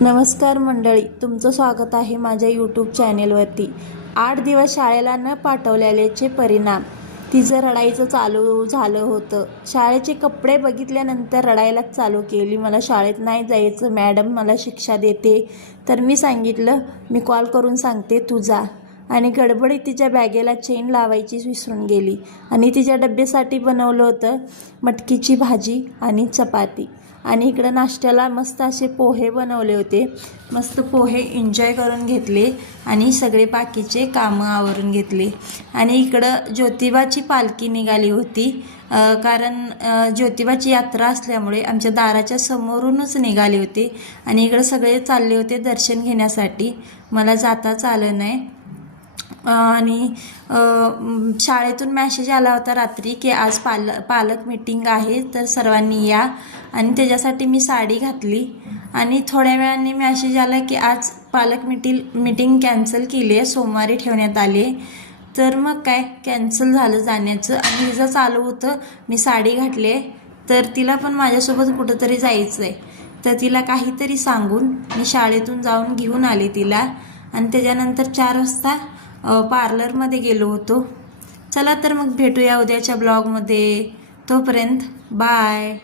नमस्कार मंडळी, तुमचं स्वागत आहे माझ्या यूट्यूब चॅनेलवरती। 8 दिवस शाळेला न पाठवल्याचे परिणाम। तिचं रडायचं चालू झालं होतं। शाळेचे कपडे बघितल्यानंतर रडायला चालू केली। मला शाळेत नाही जायचं, मॅडम मला शिक्षा देते। तर मी सांगितलं, मी कॉल करून सांगते, तू जा। आणि गडबडीत तिच्या बॅगेला चेन लावायचीच विसरून गेली आणि तिच्या डब्यासाठी बनवलं होतं मटकीची भाजी आणि चपाती। आणि इकडं नाश्त्याला मस्त असे पोहे बनवले होते। मस्त पोहे एन्जॉय करून घेतले आणि सगळे बाकीचे कामं आवरून घेतले। आणि इकडं ज्योतिबाची पालखी निघाली होती, कारण ज्योतिबाची यात्रा असल्यामुळे आमच्या दाराच्या समोरूनच निघाले होते। आणि इकडं सगळे चालले होते दर्शन घेण्यासाठी, मला जाताच आलं नाही। आणि शाळेतून मॅसेज आला होता रात्री की आज पालक मीटिंग आहे, तर सर्वांनी या। आणि त्याच्यासाठी मी साडी घातली आणि थोड्या वेळाने मॅसेज आला की आज पालक मीटिंग कॅन्सल केली आहे, सोमवारी ठेवण्यात आले। तर मग काय कॅन्सल झालं जाण्याचं। आणि हिचं चालू होतं मी साडी घातली आहे, तर तिला पण माझ्यासोबत कुठंतरी जायचं आहे। तर तिला काहीतरी सांगून मी शाळेतून जाऊन घेऊन आले तिला। आणि त्याच्यानंतर 4 वाजता पार्लरमध्ये गेलो होतो। चला तर मग भेटूया उद्याच्या ब्लॉगमध्ये, तोपर्यंत बाय।